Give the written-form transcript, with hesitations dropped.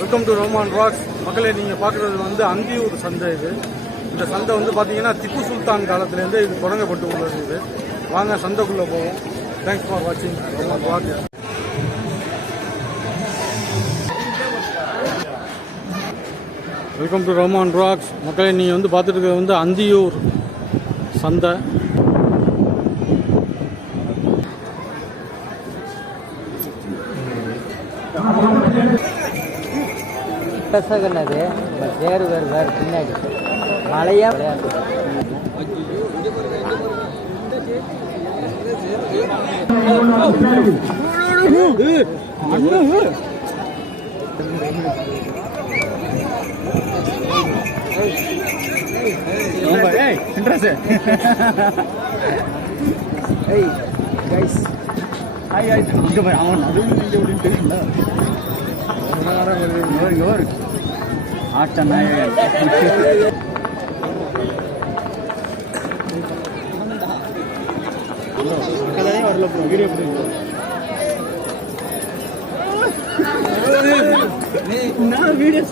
Welcome to Roman Rocks. மக்களே, நீங்கள் பார்க்குறது வந்து அந்தியூர் சந்தை. இது இந்த சந்தை வந்து பார்த்தீங்கன்னா திப்பு சுல்தான் காலத்துலேருந்து இது தொடங்கப்பட்டு உள்ளது. இது வாங்க சந்தைக்குள்ளே போவோம். தேங்க்ஸ் ஃபார் வாட்சிங் Roman Rocks. Welcome to Roman Rocks. மக்களே, நீங்கள் வந்து பார்த்துட்டு இருக்கிறது வந்து அந்தியூர் சந்தை. கசகனது வேறு வேறு வேறு பின்னாடி மழையா விளையாட்டு வீடியோ